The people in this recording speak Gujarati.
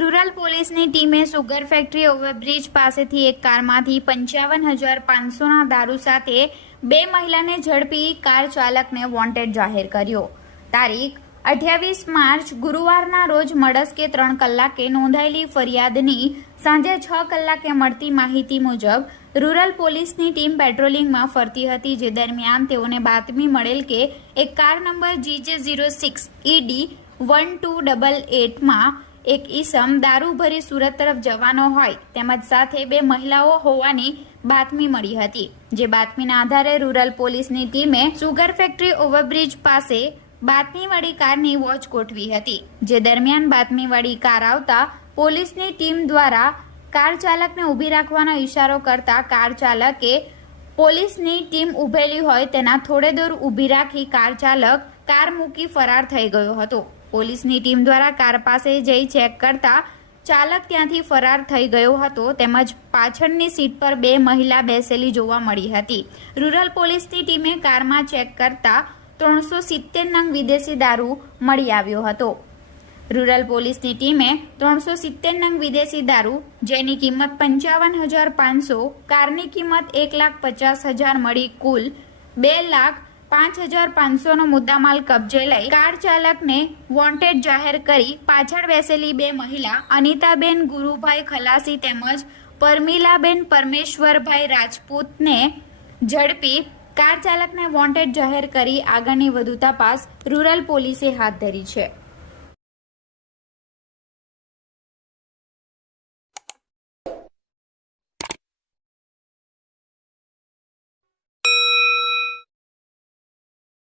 રૂરલ પોલીસની ટીમે સુગર ફેક્ટરી ઓવરબ્રિજ પાસેથી એક કારમાંથી પંચાવન હજાર પાંચસોના દારૂ સાથે બે મહિલાને ઝડપી કાર ચાલકને વોન્ટેડ જાહેર કર્યો. તારીખ અઠ્યાવીસ માર્ચ ગુરુવારના રોજ મળસ્કે ત્રણ કલાકે નોંધાયેલી ફરિયાદની સાંજે છ કલાકે મળતી માહિતી મુજબ રૂરલ પોલીસની ટીમ પેટ્રોલિંગમાં ફરતી હતી, જે દરમિયાન તેઓને બાતમી મળેલ કે એક car number GJ zero six ED one two double એટમાં એક ઈસમ દારૂ ભરી સુરત તરફ જવાનો હોય, તેમજ સાથે બે મહિલાઓ હોવાની બાતમી મળી હતી, જે બાતમીના આધારે રૂરલ પોલીસની ટીમે સુગર ફેક્ટરી ઓવરબ્રિજ પાસે બાતમીવાળી કારની વોચ ગોઠવી હતી, જે દરમિયાન બાતમીવાળી કાર આવતા પોલીસની ટીમ દ્વારા કાર ચાલકને ઊભી રાખવાનો ઈશારો કરતા કાર ચાલકે પોલીસની ટીમ ઊભેલી હોય તેના થોડે દૂર ઊભી રાખી કાર ચાલક કાર મૂકી ફરાર થઈ ગયો હતો. પોલીસની ટીમ દ્વારા કાર પાસે જઈ ચેક કરતા ચાલક ત્યાંથી ફરાર થઈ ગયો હતો તેમજ પાછળની સીટ પર બે મહિલા બેસેલી જોવા મળી હતી. રૂરલ પોલીસની ટીમે કારમાં ચેક કરતા ત્રણસો સિત્તેર નંગ વિદેશી દારૂ મળી આવ્યો હતો. રૂરલ પોલીસની ટીમે ત્રણસો સિત્તેર નંગ વિદેશી દારૂ, જેની કિંમત પંચાવન હજાર પાંચસો, કારની કિંમત એક લાખ પચાસ હજાર મળી કુલ બે લાખ પાંચ હજાર પાંચસોનો મુદ્દામાલ કબજે લઈ કાર ચાલકને વોન્ટેડ જાહેર કરી પાછળ બેસેલી બે મહિલા, અનિતાબેન ગુરુભાઈ ખલાસી તેમજ પરમીલાબેન પરમેશ્વરભાઈ રાજપૂતને ઝડપી કાર ચાલકને વોન્ટેડ જાહેર કરી આગળની વધુ તપાસ રૂરલ પોલીસે હાથ ધરી છે.